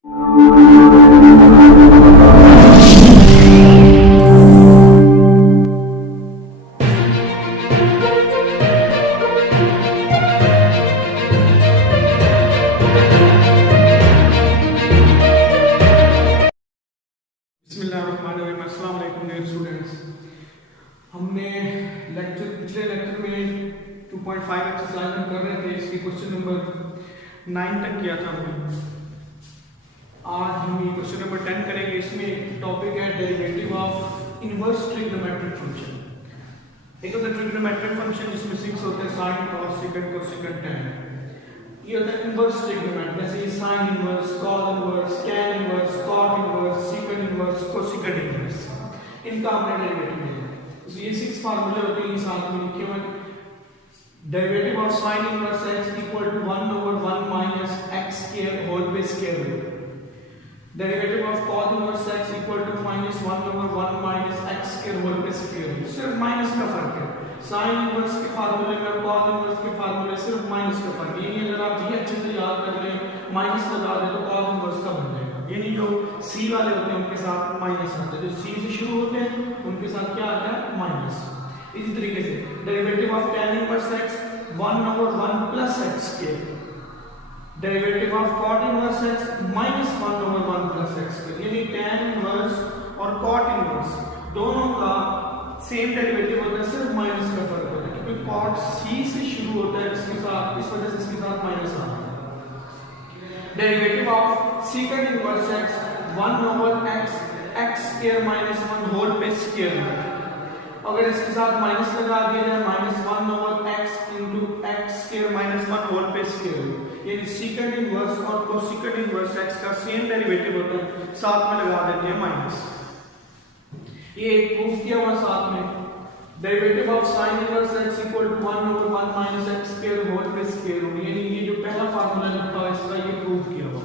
हमने पिछले लेक्चर में 2.5 एक्सरसाइज में कर रहे थे, इसके क्वेश्चन नंबर 9 तक किया था हमने। आज हम ये क्वेश्चन नंबर 10 करेंगे। इसमें टॉपिक है derivative of inverse trigonometric function. एक होता है ट्रिग्नोमेट्रिक फंक्शन जिसमें 6 होते हैं, sine, cos, secant, cosecant, tan। ये होता है इनवर्स ट्रिग्नोमेट्रिक, जैसे sine inverse, cos inverse, tan inverse, cot inverse, secant inverse, cosecant inverse. इनका हमने डेरिवेटिव लिया। तो ये 6 फार्मूले होते हैं, साथ में लिखे हुए। Derivative of sin inverse x equal to 1 over 1 minus x square whole पे square root. Derivative of cos inverse x equal to -1 over 1 minus x square whole पे स्क्वायर रूट। सिर्फ माइनस का फर्क है। sin इनवर्स के फार्मूले में और cos इनवर्स के फार्मूले सिर्फ माइनस का फर्क है। यानी अगर आप ये अच्छे से याद कर लें, माइनस लगा दें तो cos इनवर्स का बन जाएगा। यानी जो c वाले होते हैं उनके साथ माइनस आता है, जो c से शुरू होते हैं उनके साथ क्या आता है, माइनस। इसी तरीके से derivative of tan inverse x 1 over 1 plus x square. Derivative of cot inverse x minus 1 over 1 plus x square. यानी tan इनवर्स और cot इनवर्स दोनों का सेम डेरिवेटिव होता है, सिर्फ माइनस का फर्क होता है, क्योंकि cot c से शुरू होता है, इसके साथ इस वजह से इसके साथ माइनस आता है। Derivative of secant inverse x 1 over x square minus 1 whole पे स्क्वायर। अगर इसके साथ माइनस लगा दिया जाए, -1 over x into x square -1 whole पे स्क्वायर। यानी सेकंड इनवर्स और कोसेकंड इनवर्स x का सेम डेरिवेटिव होता है, साथ में लगा देते हैं माइनस। ये एक प्रूफ किया हुआ साथ में। Derivative of sin inverse x equal to 1 over 1 minus x square whole पे स्क्वायर रूट। यानी ये जो पहला फार्मूला लिखा है इसका ये प्रूफ किया हुआ।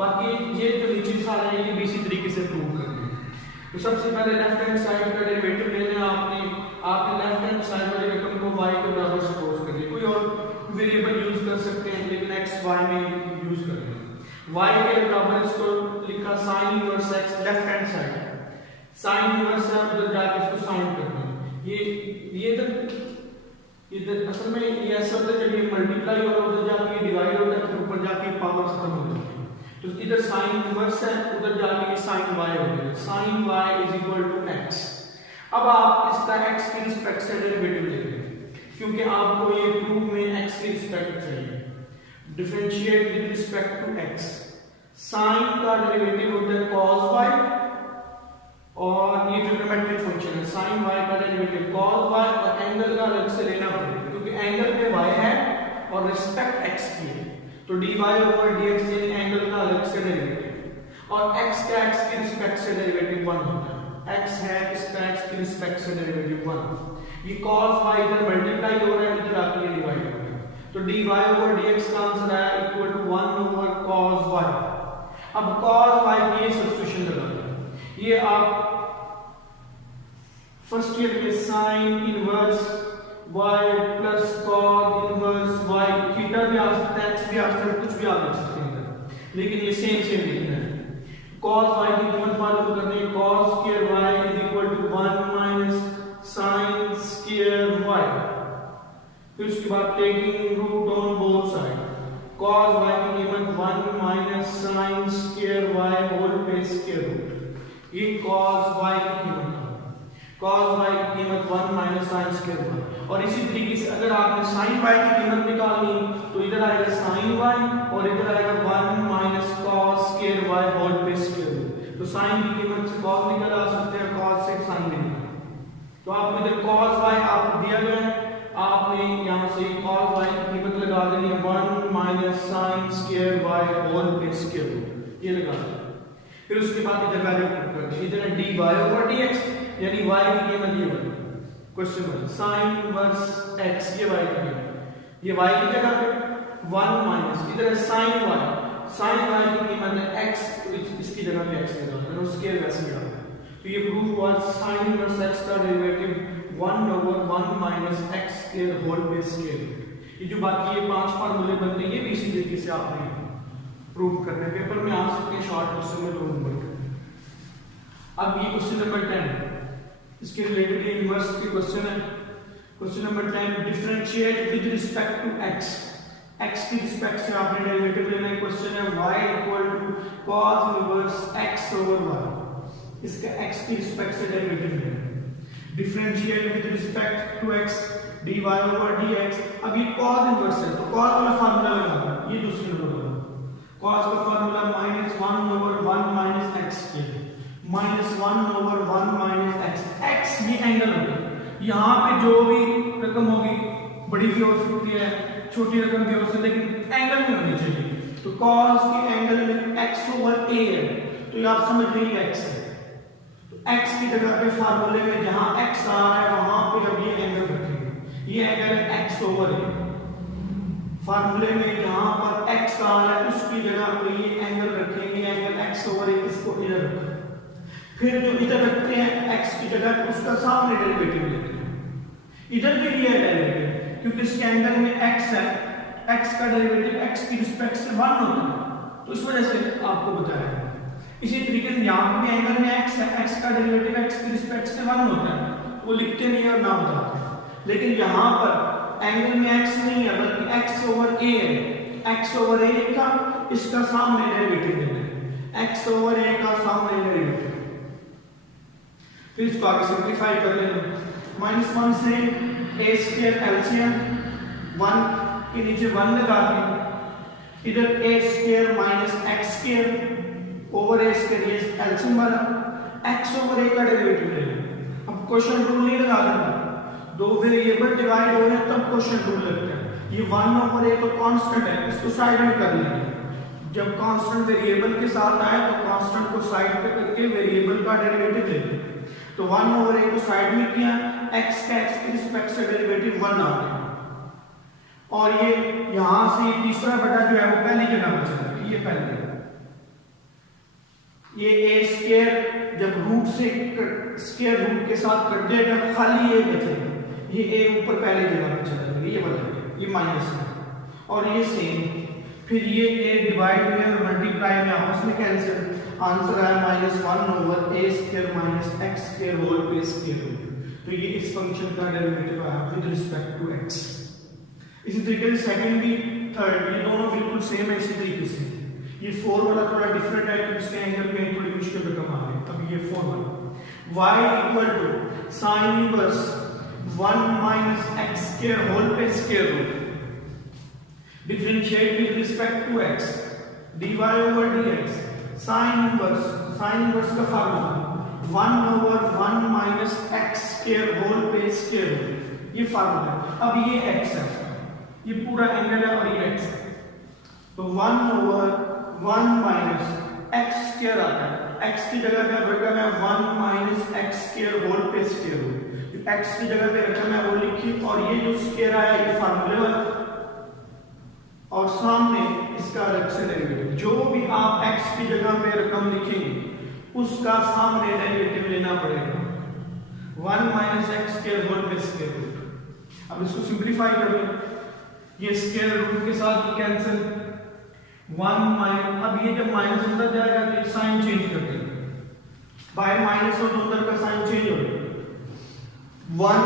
बाकी ये जो नीचे सारा है ये भी इसी तरीके से प्रूव करना है। तो सबसे पहले लेफ्ट हैंड साइड का डेरिवेटिव लेना है आपने लेफ्ट हैंड साइड वाली रकम को y के बराबर सपोज करिए। कोई और वेरिएबल यूज कर सकते हैं, लेकिन x y में यूज करेंगे। y के बराबर इसको लिखा sin inverse x left hand side. sin inverse है, उधर जाके इसको साइन कर दें। ये असल में ये ऐसा होता है जब ये मल्टीप्लाई हो रहा है, उधर जाके डिवाइड होता है, फिर ऊपर जाके पावर खत्म हो जाती है। तो इधर sin इनवर्स है, उधर जाके ये sin y हो गया। sin y is equal to x। अब आप इसका x की रिस्पेक्ट से डेरिवेटिव लेंगे, क्योंकि आपको ये प्रूफ में x की रिस्पेक्ट चाहिए। Differentiate with respect to x। sin का डेरिवेटिव होता है cos y, और ये ट्रिग्नोमेट्रिक फंक्शन है। sin y का डेरिवेटिव cos y, और एंगल का अलग से लेना पड़ेगा, क्योंकि एंगल पे y है और रिस्पेक्ट x की है। तो dy over dx यानी एंगल का अलग से डेरिवेटिव, और x का x की रिस्पेक्ट से डेरिवेटिव 1 होता है। x है, इसका x की रिस्पेक्ट से डेरिवेटिव 1। ये cos y इधर मल्टीप्लाई हो रहा है, इधर आके ये डिवाइड हो रहा है। तो dy over dx का आंसर आया equal to 1 over cos y। अब cos y की ये सब्स्टिट्यूशन लगा दें। ये आप फर्स्ट ईयर में sin inverse y plus cos inverse y, theta भी आ सकता है, x भी आ सकता है, कुछ भी आ सकते हैं, लेकिन ये सेम लिखना है। cos y की कीमत मालूम करनी है, cos square y is equal to 1 minus sin square y। फिर उसके बाद taking root on both side, cos y की कीमत 1 minus sin square y whole पे स्क्वायर रूट। ये cos y की कीमत है, cos y की कीमत 1 माइनस sin स्क्वायर y। और इसी तरीके से अगर आपने sin y की कीमत निकालनी तो इधर आएगा sin y और इधर आएगा 1 minus cos square y whole पे स्क्वायर रूट। तो sin की कीमत से cos निकल आ सकते हैं, cos से sin निकल। तो आपको इधर cos y आपको दिया गया है, आपने यहां से cos y की कीमत लगा देनी है 1 minus sin square y whole पे स्क्वायर रूट, ये लगा दें। फिर उसके बाद इधर वैल्यू पुट कर दी, इधर dy over dx यानी y की कीमत ये बनी। क्वेश्चन में sin इनवर्स x, ये y की कीमत, ये y की जगह पे 1 माइनस इधर है sin y की कीमत है x, तो इसकी जगह पे x लगा देना, स्क्वायर वैसे ही आ गया। तो ये प्रूफ हुआ sin इनवर्स x का derivative 1 over 1 minus x square whole पे स्क्वायर। ये जो बाकी ये 5 फार्मूले बनते हैं, ये भी इसी तरीके से आपने प्रूफ करने पेपर में आ सकते हैं। अब ये क्वेश्चन नंबर 10, इसके रिलेटेड इनवर्स के क्वेश्चन है। Question number 10, differentiate with respect to x। x की रिस्पेक्ट से आपने डेरिवेटिव लेना है। क्वेश्चन है y equal to cos inverse x over y। इसका x की रिस्पेक्ट से डेरिवेटिव लेना है। Differentiate with respect to x dy over dx। अब ये cos इनवर्स है तो cos वाला फार्मूला लगाना, ये दूसरी नंबर cos का formula -1 over 1 minus x square, -1 over 1 minus x। x ये एंगल होगा, यहाँ पे जो भी रकम होगी बड़ी भी हो सकती है, छोटी रकम भी हो सकती है, लेकिन एंगल में होनी चाहिए। तो cos के एंगल में x ओवर a है, तो ये आप समझ लीजिए x है। तो x की जगह पे फार्मूले में जहां x आ रहा है वहां पे अब ये एंगल रखेंगे। ये एंगल है x ओवर a। फार्मूले में जहां पर x आ रहा है उसकी जगह पे ये एंगल रखेंगे, एंगल x ओवर a, इसको इधर रखेंगे। फिर जो इधर रखते हैं x की जगह उसका सामने डेरिवेटिव लेते हैं। इधर भी ये डेरिवेटिव, क्योंकि इसके एंगल में x है, x का डेरिवेटिव x की रिस्पेक्ट से 1 होता है, तो इस वजह से आपको बताया। इसी तरीके से यहाँ पे एंगल में x है, x का डेरिवेटिव x की रिस्पेक्ट से 1 होता है, वो लिखते नहीं है और ना बताते हैं। लेकिन यहाँ पर एंगल में x नहीं है बल्कि x ओवर a है, x ओवर a का इसका सामने डेरिवेटिव लेना है, x ओवर a का सामने डेरिवेटिव। फिर इसको आगे सिंपलीफाई कर लेना। -1 से a स्क्वायर एलसीएम 1 के नीचे 1 लगा के इधर a square minus x square over a square, ये एलसीएम वाला x ओवर a का डेरिवेटिव ले लेना। अब क्वेश्चन रूल नहीं लगा देना, दो वेरिएबल डिवाइड हो रहे हैं तब क्वेश्चन रूल लगता है। ये 1 ओवर a तो कांस्टेंट है, इसको साइड में कर लेंगे। जब कांस्टेंट वेरिएबल के साथ आए तो कांस्टेंट को साइड पे करके वेरिएबल का डेरिवेटिव ले लेंगे। तो 1 ओवर a को साइड में किया, x का x की रिस्पेक्ट से डेरिवेटिव 1 आ गया, और ये यहां से तीसरा बटा जो है वो पहली जगह पर चला गया। ये पहले ये a स्क्वायर जब रूट से स्क्वायर रूट के साथ कट जाएगा खाली a बचेगा, ये a ऊपर पहले जगह पर चला गया, ये बदल गया, ये माइनस है, और ये सेम। फिर ये a डिवाइड में और मल्टीप्लाई में आपस में कैंसिल, आंसर आया -1 over a square minus x square whole पे स्क्वायर। तो ये इस फंक्शन का डेरिवेटिव आया विद रिस्पेक्ट टू x। इसी तरीके से सेकंड भी थर्ड, ये दोनों बिल्कुल सेम है। इसी तरीके से ये 4 वाला थोड़ा डिफरेंट है क्योंकि इसके एंगल में थोड़ी मुश्किल रकम आ गई। अब ये 4 वाला y equal to sin inverse 1 minus x square whole पे square root, differentiate with respect to x dy over dx। sin inverse का formula 1 over 1 minus x square whole पे स्क्वायर रूट, ये फार्मूला। अब ये x है, ये पूरा angle है और ये x है, तो 1 ओवर 1 माइनस x स्क्वायर आता है, x की जगह पे रकम है 1 माइनस x स्क्वायर होल पे स्क्वायर रूट। x की जगह पे रकम है वो लिखी, और ये जो स्क्वायर आया ये फार्मूले वाला, और सामने इसका अलग से डेरिवेटिव। जो भी आप x की जगह पे रकम लिखेंगे उसका सामने डेरिवेटिव लेना पड़ेगा, 1 माइनस x स्क्वायर होल पे स्क्वायर रूट। अब इसको सिंपलीफाई कर लो, ये स्क्वायर रूट के साथ कैंसिल, 1 माइनस, अब ये जब माइनस अंदर जाएगा तो ये साइन चेंज कर देंगे, बाहर माइनस और अंदर का साइन चेंज हो जाएगा। 1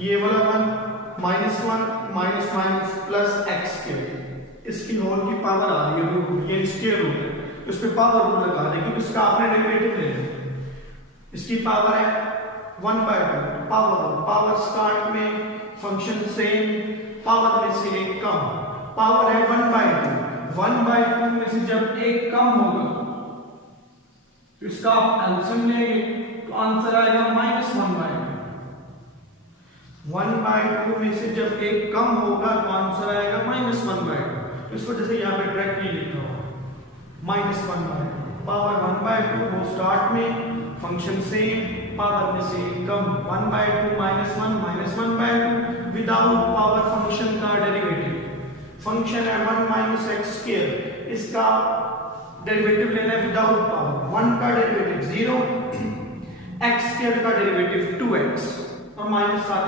ये वाला 1 -1 minus minus plus x square, इसकी होल की पावर आ रही है रूट, ये स्क्वायर रूट है, उस पे पावर रूट लगा देंगे, क्योंकि इसका आपने डेरिवेटिव ले लेना। इसकी पावर है 1/2, पावर स्टार्ट में फंक्शन सेम, पावर में से एक कम, पावर है 1/2, 1/2 में से जब एक कम होगा तो इसका आप एलसीएम लेंगे तो आंसर आएगा -1/2। 1/2 में से जब एक कम होगा तो आंसर आएगा -1/2। इस वजह से यहाँ पे डायरेक्ट नहीं लिखा होगा -1/2, पावर 1/2 वो स्टार्ट में, फंक्शन सेम, पावर में से एक कम, 1/2 -1 विदाउट पावर फंक्शन का डेरिवेटिव। फंक्शन है 1 माइनस x स्क्वायर, इसका डेरिवेटिव लेना है विदाउट पावर, 1 का डेरिवेटिव 0, x स्क्वायर का डेरिवेटिव 2x और -7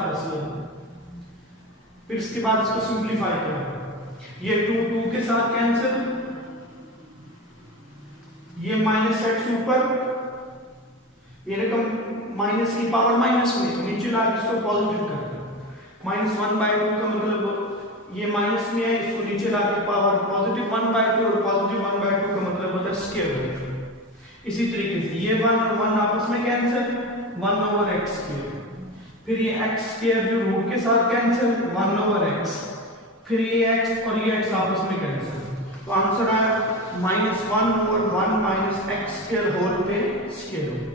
फिर इसके बाद इसको सिंपलीफाई करो, ये 2 के साथ कैंसिल, ये -x ऊपर ये रकम माइनस की पावर माइनस में, नीचे ला के इसको पॉजिटिव कर दो। -1/2 का मतलब ये माइनस में है, इसको नीचे ला के पावर पॉजिटिव 1/2 और पॉजिटिव 1/2 का मतलब होता है स्क्वायर। इसी तरीके से ये 1 और 1 आपस में कैंसिल, 1/x²। फिर ये x² जो रूट के साथ कैंसिल, 1/x। फिर ये x और ये x आपस में कैंसिल, तो आंसर आया -1/1 -x² होल पे स्क्वायर।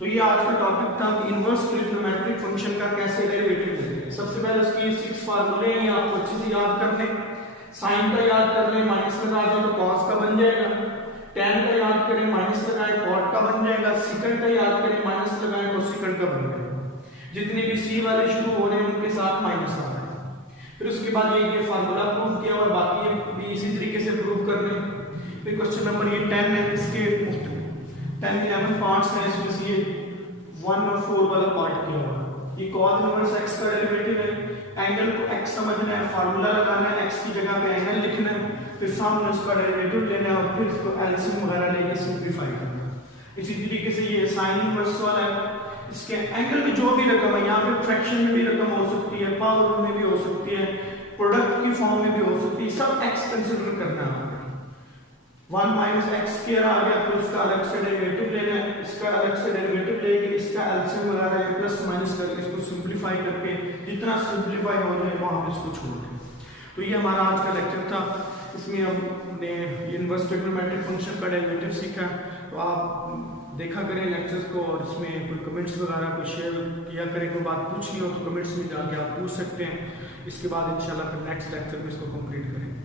तो ये आज का टॉपिक था इनवर्स ट्रिग्नोमेट्रिक फंक्शन का कैसे डेरिवेटिव लेते हैं। सबसे पहले उसकी 6 फार्मूले हैं, आपको अच्छे से याद कर लें। साइन का याद कर लें, माइनस लगा दो तो कॉस का बन जाएगा। tan का याद करें, माइनस लगाएं cot का बन जाएगा। सेकंड का याद करें, माइनस लगाएं तो सेकंड का बन जाएगा। जितने भी c वाले शुरू हो रहे हैं उनके साथ माइनस आ रहा है। फिर उसके बाद ये फार्मूला प्रूव किया और बाकी भी इसी तरीके से प्रूव कर लें। फिर क्वेश्चन नंबर ये 10 है, इसके 10 11 पार्ट्स हैं, इसमें से ये 1 और 4 वाला पार्ट किया हुआ। ये cos इनवर्स x का डेरिवेटिव है। एंगल को x समझना है, फार्मूला लगाना है, x की जगह पे एंगल लिखना है, फिर सामने उसका डेरिवेटिव लेना है और फिर इसको एलसीएम वगैरह लेके सिंपलीफाई करना है। इसी तरीके से ये sin इनवर्स वाला है, इसके एंगल में जो भी रकम है, यहाँ पे फ्रैक्शन में भी रकम हो सकती है, पावर में भी हो सकती है, प्रोडक्ट की फॉर्म में भी हो सकती है, सब x कंसीडर करना है। 1 -x² आ गया, फिर उसका अलग से डेरिवेटिव लेना है, इसका अलग से डेरिवेटिव लेके इसका एलसीएम लगा के प्लस माइनस करके इसको सिंपलीफाई करके जितना सिंपलीफाई हो जाए वो हम इसको छोड़ दें। तो ये हमारा आज का लेक्चर था। इसमें हमने इनवर्स ट्रिग्नोमेट्रिक फंक्शन का डेरिवेटिव सीखा। तो आप देखा करें लेक्चर्स को और इसमें कोई कमेंट्स वगैरह कोई शेयर किया करें, कोई बात पूछनी हो तो कमेंट्स में जाके आप पूछ सकते हैं। इसके बाद इंशाल्लाह फिर नेक्स्ट लेक्चर में इसको कंप्लीट करेंगे।